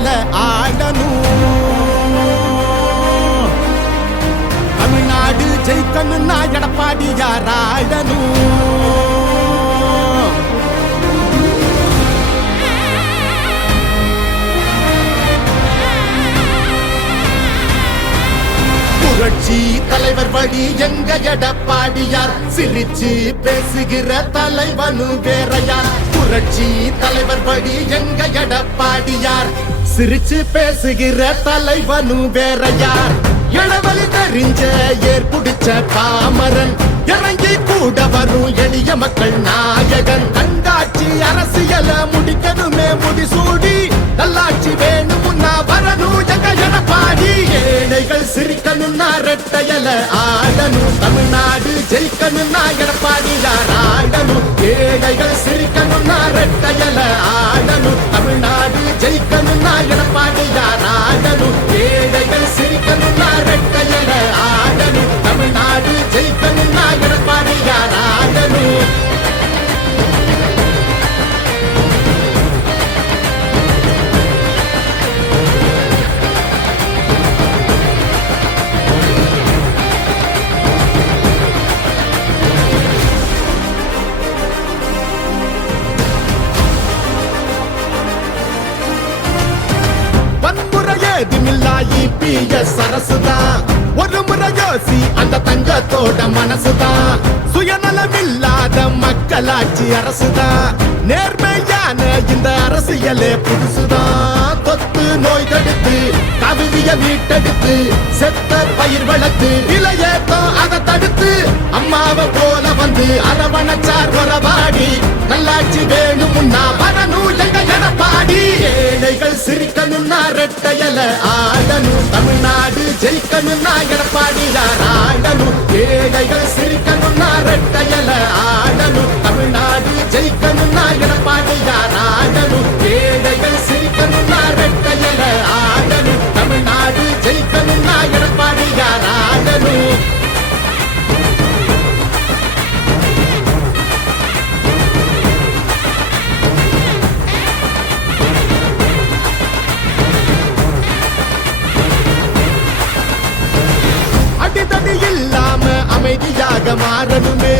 ரெட்டையல ஆடணும். தமிழ்நாடு ஜெயிக்கணும்னா எடப்பாடியார் ஆடணும். புரட்சி தலைவர் வழி எங்க எடப்பாடியார், சிரிச்சு பேசுகிற தலைவனு வேறையார். புரட்சி தலைவர் வழி எங்க எடப்பாடியார், சிரிச்சு பேசுகிற தலைவனு வேறையார். இளவலி தெரிஞ்ச ஏற்புடிச்ச பாமரன், இறங்கி கூட வரும் எளிய மக்கள் நாயகன். கண்காட்சி அரசியல முடிக்கணுமே முடிசூடி, நல்லாட்சி வேணும்னா வரணும் எங்க எடப்பாடி. ஏழைகள் சிரிக்கணும்னா ரெட்டையல ஆடணும். தமிழ்நாடு ஜெயிக்கணும்னா எடப்பாடியார் ஆடணும். ஏழைகள் சிரிக்கணும்னா ரெட்டையல ஆடணும். தமிழ்நாடு ஜெயிக்கணும்னா எடப்பாடியார் ஆடணும். ஏழைகள் சிரிக்கணும்னா ரெட்டையல ஆடணும். தமிழ்நாடு ஜெயிக்கணும்னா எடப்பாடியார் ஆடணும். சரசுதான் ஒரு முறை யோசி, அந்த தங்கத்தோட மனசுதான். சுயநலமில்லாத மக்களாட்சி அரசுதான். நேர்மையான இந்த அரசியலே புதுசுதான். தொத்து நோய் தடுத்து கவிதைய வீட்டெடுத்து, செத்த பயிர் வளர்த்து இளையேத்தம் அதை தடுத்து, அம்மாவை போல வந்து அரவணைச்சார் உறவாடி. நல்லாட்சி வேணும்னா வரணும் எங்க எடப்பாடி. ஏழைகள் சிரிக்கணும்னா ரெட்டையல ஆடணும். தமிழ்நாடு ஜெயிக்கணும்னா எடப்பாடியார் ஆடணும். ஏழைகள் சிரிக்கணும்னா ரெட்டையல ஆடணும். தமிழ்நாடு ஜெயிக்கணும்னா எடப்பாடியார் ஆடணும். ஏழைகள் சிரிக்கணும்னா ரெட்டையல ஆடணும். தமிழ்நாடு ஜெயிக்கணும்னா எடப்பாடியார் ஆடணும். அடிதடி இல்லாம அமைதியாக மாறணுமே,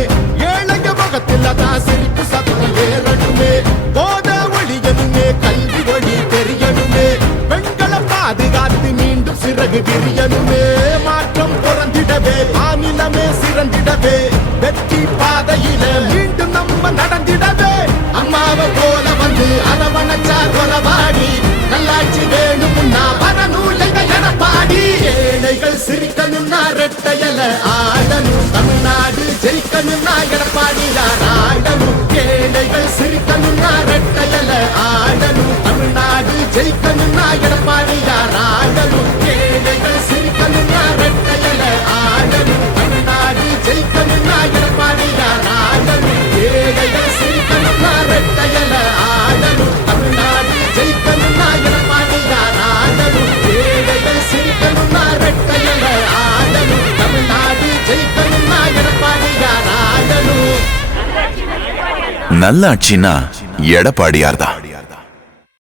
ஏழைய முகத்தில் தான் சிரிப்பு சத்தம் ஏறணுமே. போத ஒழியணுமே, கல்வி ஒளி தெரியணுமே, பெண்களை பாதுகாத்து மீண்டும் சிறகு விரியணுமே. மாற்றம் பிறந்திடவே, மாநிலமே சிறந்திடவே, வெற்றி பாதையில மீண்டும் நம்ம நடந்திடவே. அம்மாவை போல வந்து அரவணைச்சார் உறவாடி. நல்லாட்சி வேணும்னா வரணும் எங்க எடப்பாடி. ஏழைகள் சிரிக்கணும்னா ரெட்டையல ஆடணும். தமிழ்நாடு ஜெயிக்கணும்னா எடப்பாடியார் ஆடணும். ஏழைகள் சிரிக்கணும்னா ரெட்டையல ஆடணும். தமிழ்நாடு ஜெயிக்கணும்னா எடப்பாடியார் ஆடணும். ஏழைகள் சிரிக்கணும்னா ரெட்டையல ஆடணும். தமிழ்நாடு ஜெயிக்கணும்னா எடப்பாடியார் ஆடணும். ஏழைகள் சிரிக்கணும்னா ரெட்டையல ஆடணும். தமிழ்நாடு ஜெயிக்கணும்னா எடப்பாடியார் ஆடணும். ஏழைகள் சிரிக்கணும்னா ரெட்டையல ஆடணும். தமிழ்நாடு ஜெயிக்கணும்னா எடப்பாடியார் ஆடணும். நல்லாட்சினா எடப்பாடியார் தான்.